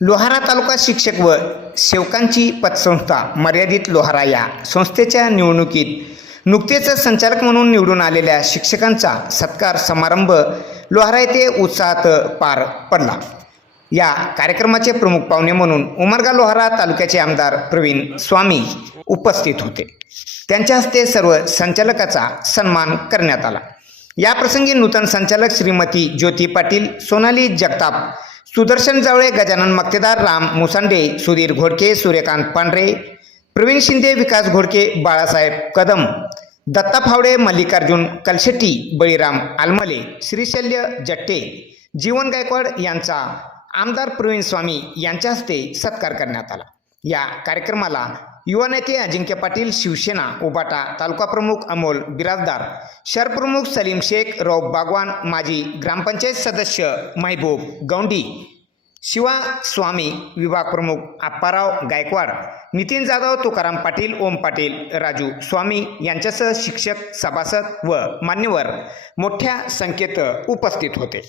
लोहारा तालुका शिक्षक व सेवकांची पतसंस्था मर्यादित लोहारा या संस्थेच्या निवडणुकीत नुकतेच संचालक म्हणून निवडून आलेल्या शिक्षकांचा सत्कार समारंभ लोहारा येथे उत्साहात पार पडला. या कार्यक्रमाचे प्रमुख पाहुणे म्हणून उमरगा लोहारा तालुक्याचे आमदार प्रवीण स्वामी उपस्थित होते. त्यांच्या हस्ते सर्व संचालकाचा सन्मान करण्यात आला. याप्रसंगी नूतन संचालक श्रीमती ज्योती पाटील सोनाली जगताप सुदर्शन जावळे गजानन मक्तेदार राम मुसांडे सुधीर घोडके सूर्यकांत पांढरे प्रवीण शिंदे विकास घोडके बाळासाहेब कदम दत्ता फावडे मल्लिकार्जुन कलशेट्टी बळीराम आलमले श्रीशल्य जट्टे जीवन गायकवाड यांचा आमदार प्रवीण स्वामी यांच्या हस्ते सत्कार करण्यात आला. या कार्यक्रमाला युवा नेते अजिंक्य पाटील शिवसेना उबाटा तालुका प्रमुख अमोल बिराजदार शहरप्रमुख सलीम शेख रौफ बागवान माजी ग्रामपंचायत सदस्य महबूब गौंडी शिवा स्वामी विभाग प्रमुख आप्पाराव गायकवाड नितीन जाधव तुकाराम पाटील ओम पाटील राजू स्वामी यांच्यासह शिक्षक सभासद व मान्यवर मोठ्या संख्येत उपस्थित होते.